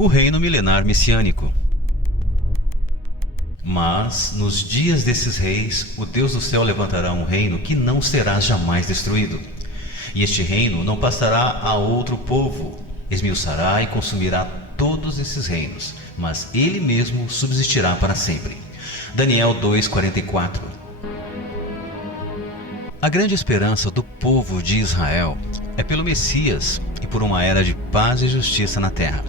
o reino milenar messiânico. Mas, nos dias desses reis, o Deus do céu levantará um reino que não será jamais destruído. E este reino não passará a outro povo, esmiuçará e consumirá todos esses reinos, mas ele mesmo subsistirá para sempre. Daniel 2:44. A grande esperança do povo de Israel é pelo Messias e por uma era de paz e justiça na terra.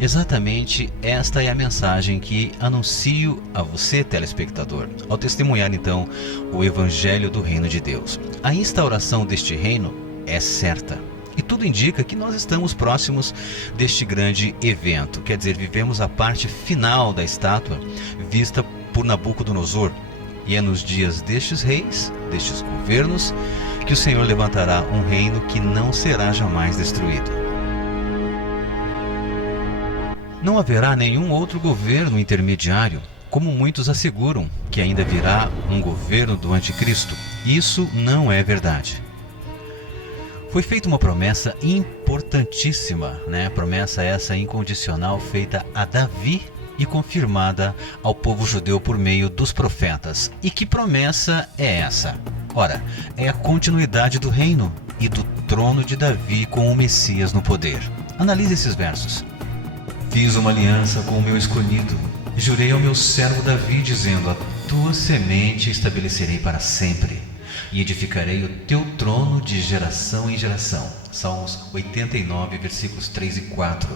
Exatamente esta é a mensagem que anuncio a você, telespectador, ao testemunhar então o Evangelho do Reino de Deus. A instauração deste reino é certa e tudo indica que nós estamos próximos deste grande evento. Quer dizer, vivemos a parte final da estátua vista por Nabucodonosor, e é nos dias destes reis, destes governos, que o Senhor levantará um reino que não será jamais destruído. Não haverá nenhum outro governo intermediário, como muitos asseguram que ainda virá um governo do anticristo. Isso não é verdade. Foi feita uma promessa importantíssima, Promessa essa incondicional feita a Davi e confirmada ao povo judeu por meio dos profetas. E que promessa é essa? Ora, é a continuidade do reino e do trono de Davi com o Messias no poder. Analise esses versos. Fiz uma aliança com o meu escolhido, jurei ao meu servo Davi, dizendo: a tua semente estabelecerei para sempre, e edificarei o teu trono de geração em geração. Salmos 89, versículos 3 e 4.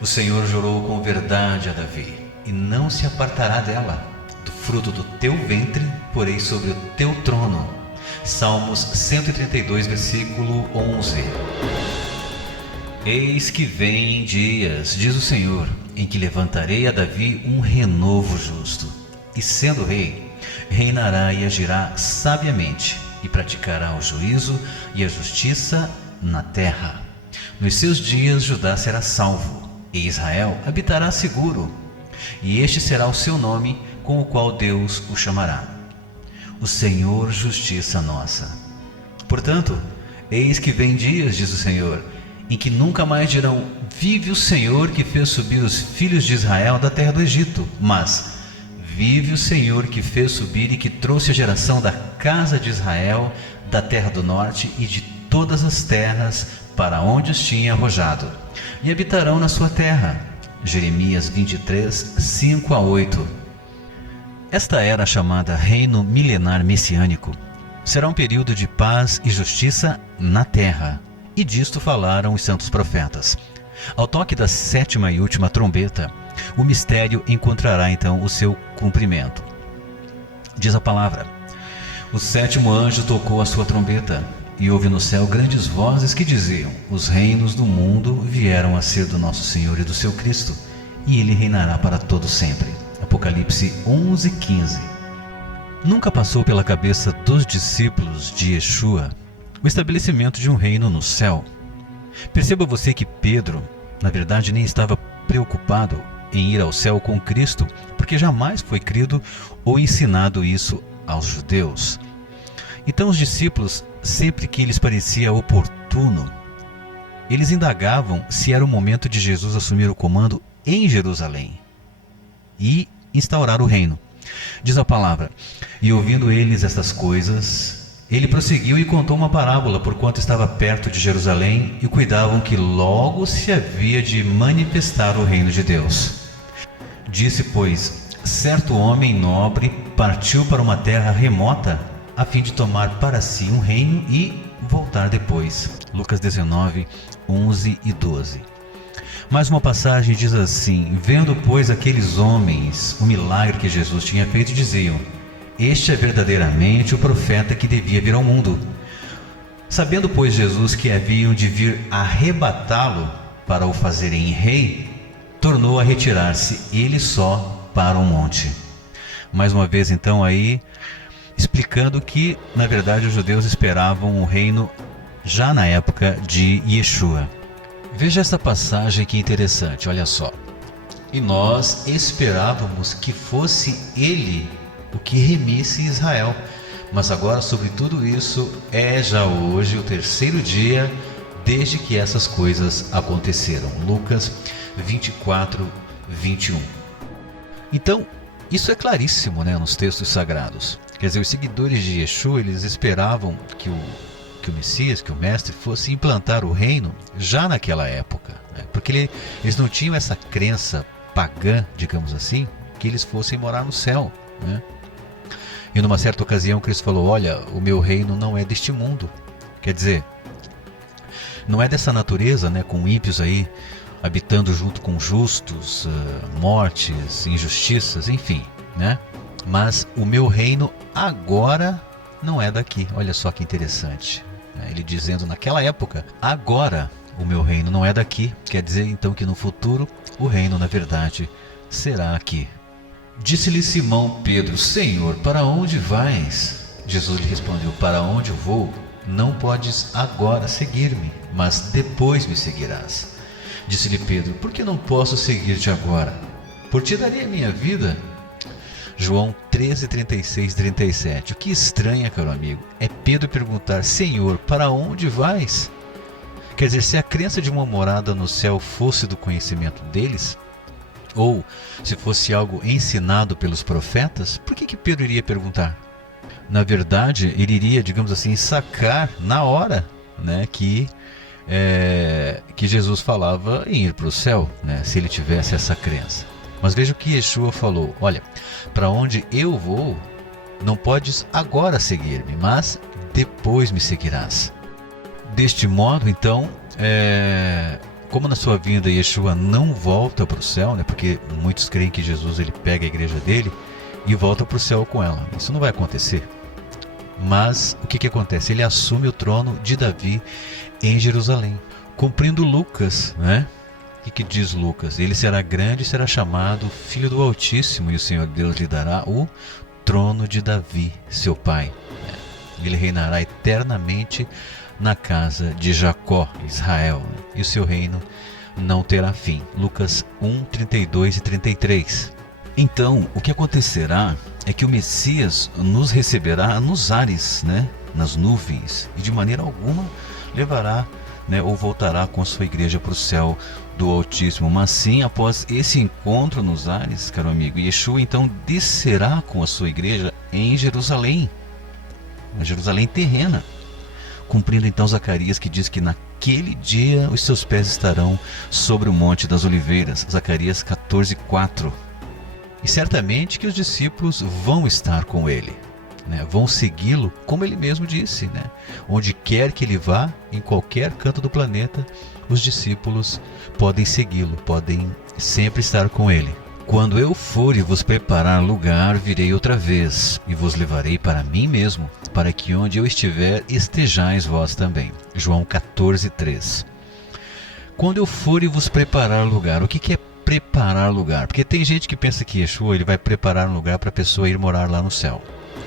O Senhor jurou com verdade a Davi, e não se apartará dela. Do fruto do teu ventre porei sobre o teu trono. Salmos 132, versículo 11. Eis que vêm dias, diz o Senhor, em que levantarei a Davi um renovo justo, e sendo rei, reinará e agirá sabiamente, e praticará o juízo e a justiça na terra. Nos seus dias Judá será salvo, e Israel habitará seguro, e este será o seu nome, com o qual Deus o chamará: o Senhor Justiça Nossa. Portanto, eis que vêm dias, diz o Senhor, em que nunca mais dirão: vive o Senhor que fez subir os filhos de Israel da terra do Egito, mas: vive o Senhor que fez subir e que trouxe a geração da casa de Israel da terra do norte e de todas as terras para onde os tinha arrojado, e habitarão na sua terra. Jeremias 23, 5 a 8. Esta era chamada Reino Milenar Messiânico. Será um período de paz e justiça na terra, e disto falaram os santos profetas. Ao toque da sétima e última trombeta, o mistério encontrará então o seu cumprimento. Diz a palavra: o sétimo anjo tocou a sua trombeta, e houve no céu grandes vozes que diziam: os reinos do mundo vieram a ser do nosso Senhor e do seu Cristo, e ele reinará para todo sempre. Apocalipse 11:15. Nunca passou pela cabeça dos discípulos de Yeshua o estabelecimento de um reino no céu. Perceba você que Pedro, na verdade, nem estava preocupado em ir ao céu com Cristo, porque jamais foi crido ou ensinado isso aos judeus. Então os discípulos, sempre que lhes parecia oportuno, eles indagavam se era o momento de Jesus assumir o comando em Jerusalém e instaurar o reino. Diz a palavra: e ouvindo eles estas coisas, ele prosseguiu e contou uma parábola, porquanto estava perto de Jerusalém e cuidavam que logo se havia de manifestar o reino de Deus. Disse, pois, certo homem nobre partiu para uma terra remota, a fim de tomar para si um reino e voltar depois. Lucas 19, 11 e 12. Mais uma passagem diz assim: vendo, pois, aqueles homens o milagre que Jesus tinha feito, diziam: este é verdadeiramente o profeta que devia vir ao mundo. Sabendo, pois, Jesus que haviam de vir arrebatá-lo para o fazerem rei, tornou a retirar-se ele só para um monte. Mais uma vez então aí explicando que na verdade os judeus esperavam o reino já na época de Yeshua. Veja esta passagem que interessante, olha só. E nós esperávamos que fosse ele o que remisse Israel, mas agora sobre tudo isso é já hoje o terceiro dia desde que essas coisas aconteceram. Lucas 24, 21. Então, isso é claríssimo, né, nos textos sagrados. Quer dizer, os seguidores de Yeshua, eles esperavam que o Messias, que o Mestre, fosse implantar o reino já naquela época, né? Porque eles não tinham essa crença pagã, digamos assim, que eles fossem morar no céu, né? E numa certa ocasião Cristo falou: olha, o meu reino não é deste mundo. Quer dizer, não é dessa natureza, né, com ímpios aí habitando junto com justos, mortes, injustiças, enfim, né? Mas o meu reino agora não é daqui. Olha só que interessante. Ele dizendo naquela época: agora o meu reino não é daqui. Quer dizer então que no futuro o reino, na verdade, será aqui. Disse-lhe Simão Pedro: Senhor, para onde vais? Jesus lhe respondeu: para onde eu vou, não podes agora seguir-me, mas depois me seguirás. Disse-lhe Pedro: por que não posso seguir-te agora? Por ti daria a minha vida. João 13, 36 e 37. O que estranha, caro amigo, é Pedro perguntar: Senhor, para onde vais? Quer dizer, se a crença de uma morada no céu fosse do conhecimento deles, ou se fosse algo ensinado pelos profetas, por que Pedro iria perguntar? Na verdade, ele iria, digamos assim, sacar na hora, né, que Jesus falava em ir para o céu, né, se ele tivesse essa crença. Mas veja o que Yeshua falou: olha, para onde eu vou, não podes agora seguir-me, mas depois me seguirás. Deste modo, então, como na sua vinda Yeshua não volta para o céu, né, porque muitos creem que Jesus ele pega a igreja dele e volta para o céu com ela. Isso não vai acontecer. Mas o que acontece? Ele assume o trono de Davi em Jerusalém, cumprindo Lucas, né? O que diz Lucas? Ele será grande e será chamado Filho do Altíssimo, e o Senhor Deus lhe dará o trono de Davi, seu pai. Ele reinará eternamente na casa de Jacó, Israel, e o seu reino não terá fim. Lucas 1, 32 e 33. Então, o que acontecerá é que o Messias nos receberá nos ares, né? Nas nuvens, e de maneira alguma levará, né, ou voltará com sua igreja para o céu do Altíssimo, mas sim após esse encontro nos ares, caro amigo, Yeshua então descerá com a sua igreja em Jerusalém, na Jerusalém terrena, cumprindo então Zacarias, que diz que naquele dia os seus pés estarão sobre o Monte das Oliveiras, Zacarias 14, 4. E certamente que os discípulos vão estar com ele, né? Vão segui-lo, como ele mesmo disse, né? Onde quer que ele vá, em qualquer canto do planeta, os discípulos podem segui-lo, podem sempre estar com ele. Quando eu for e vos preparar lugar, virei outra vez, e vos levarei para mim mesmo, para que onde eu estiver, estejais vós também. João 14, 3. Quando eu for e vos preparar lugar, o que é preparar lugar? Porque tem gente que pensa que Yeshua ele vai preparar um lugar para a pessoa ir morar lá no céu.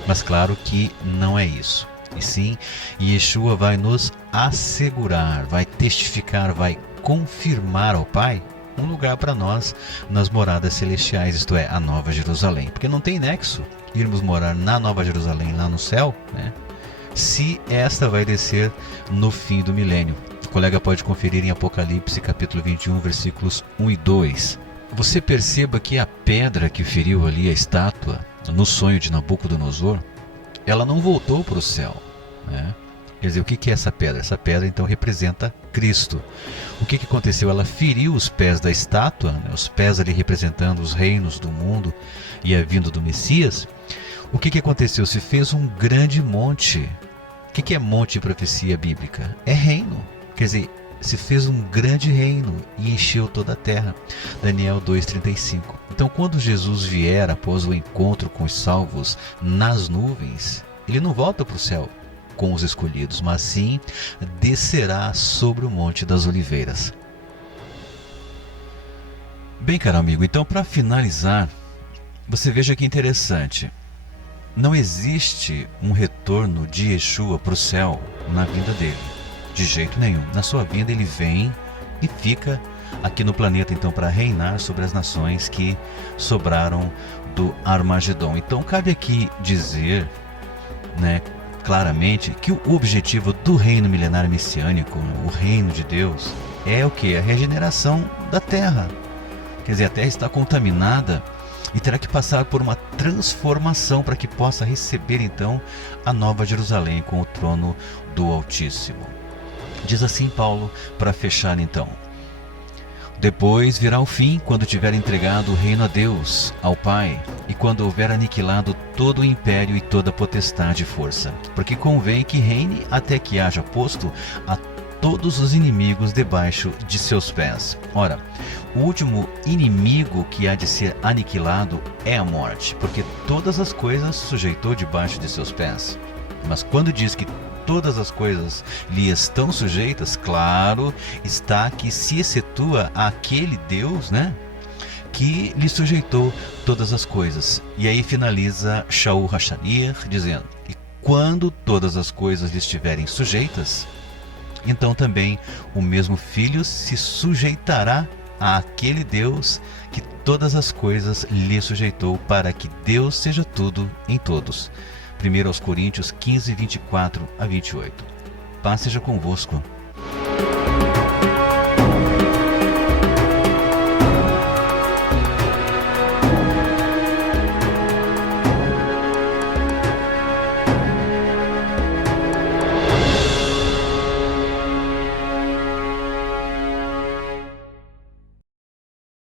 Mas claro que não é isso. E sim, Yeshua vai nos assegurar, vai testificar, vai confirmar ao Pai um lugar para nós nas moradas celestiais, isto é, a Nova Jerusalém. Porque não tem nexo irmos morar na Nova Jerusalém, lá no céu, né, se esta vai descer no fim do milênio. O colega pode conferir em Apocalipse capítulo 21, versículos 1 e 2. Você perceba que a pedra que feriu ali a estátua no sonho de Nabucodonosor, ela não voltou para o céu, né? Quer dizer, o que é essa pedra? Essa pedra então representa Cristo. O que aconteceu? Ela feriu os pés da estátua, né? Os pés ali representando os reinos do mundo e a vinda do Messias. O que aconteceu? Se fez um grande monte. O que é monte de profecia bíblica? É reino. Quer dizer, se fez um grande reino e encheu toda a terra. Daniel 2,35. Então, quando Jesus vier após o encontro com os salvos nas nuvens, ele não volta para o céu com os escolhidos, mas sim descerá sobre o Monte das Oliveiras. Bem, caro amigo, então para finalizar, você veja que interessante. Não existe um retorno de Yeshua para o céu na vinda dele. De jeito nenhum. Na sua vinda ele vem e fica aqui no planeta então para reinar sobre as nações que sobraram do Armagedon. Então cabe aqui dizer, né, claramente que o objetivo do reino milenar messiânico, o reino de Deus, é o que? A regeneração da terra. Quer dizer, a terra está contaminada e terá que passar por uma transformação para que possa receber então a nova Jerusalém com o trono do Altíssimo. Diz assim Paulo para fechar então: depois virá o fim, quando tiver entregado o reino a Deus, ao Pai, e quando houver aniquilado todo o império e toda potestade e força, porque convém que reine até que haja posto a todos os inimigos debaixo de seus pés. Ora, o último inimigo que há de ser aniquilado é a morte, porque todas as coisas sujeitou debaixo de seus pés. Mas quando diz que todas as coisas lhe estão sujeitas, claro está que se excetua aquele Deus, que lhe sujeitou todas as coisas. E aí finaliza Shaul HaShanir dizendo: e quando todas as coisas lhe estiverem sujeitas, então também o mesmo Filho se sujeitará àquele Deus que todas as coisas lhe sujeitou, para que Deus seja tudo em todos. 1 Coríntios 15, 24 a 28. Paz seja convosco.